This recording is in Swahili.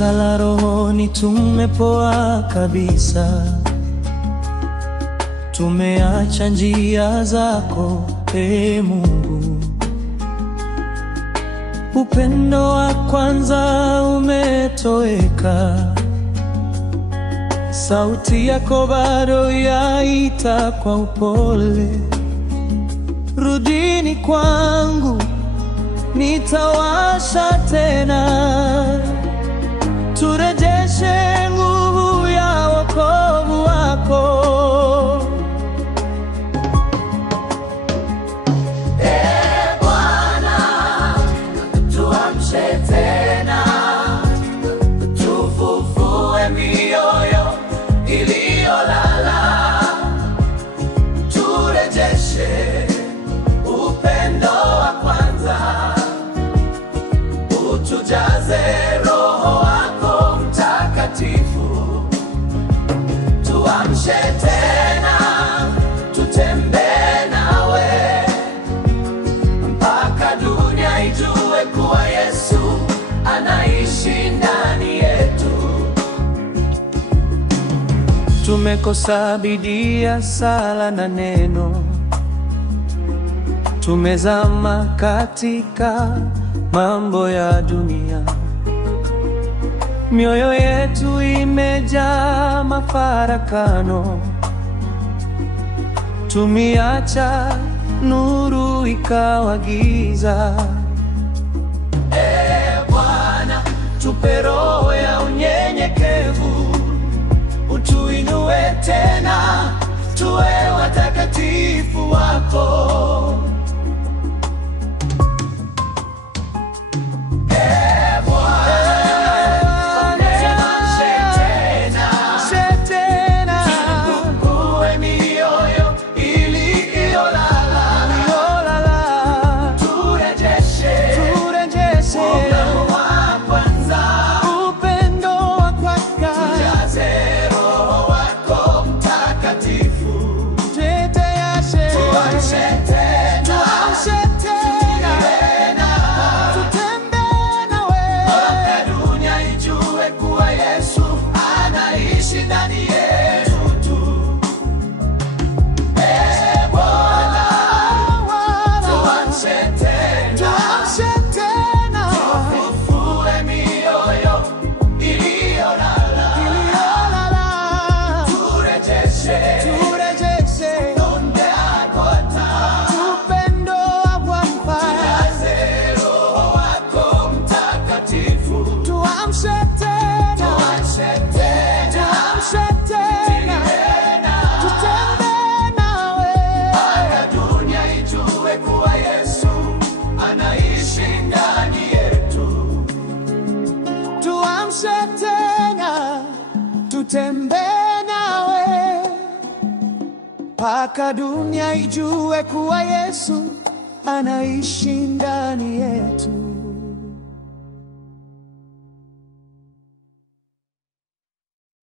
tumelala rohoni, tumepoa kabisa. Tumeacha njia zako, Ee Mungu. Upendo wa kwanza umetoweka. Sauti yako bado yaita kwa upole. Rudini kwangu, nitawasha tena. Turejeshe nguvu ya wokovu wako. Ee Bwana, tuamshe tena. Tufufue mioyo iliyolala. Turejeshe upendo wa kwanza. Utujaze Roho wako Mtakatifu. Tuamshe tena, tutembee nawe mpaka dunia ijue kuwa Yesu anaishi ndani yetu. Tumekosa bidii ya sala na neno. Tumezama katika mambo ya dunia. Mioyo yetu imejaa mafarakano. Tumeacha nuru ikawa giza. Ee Bwana, tupe roho ya unyenyekevu. Utuinue tena, tuwe watakatifu wako. Tutembee nawe mpaka dunia ijue kuwa Yesu anaishi ndani yetu.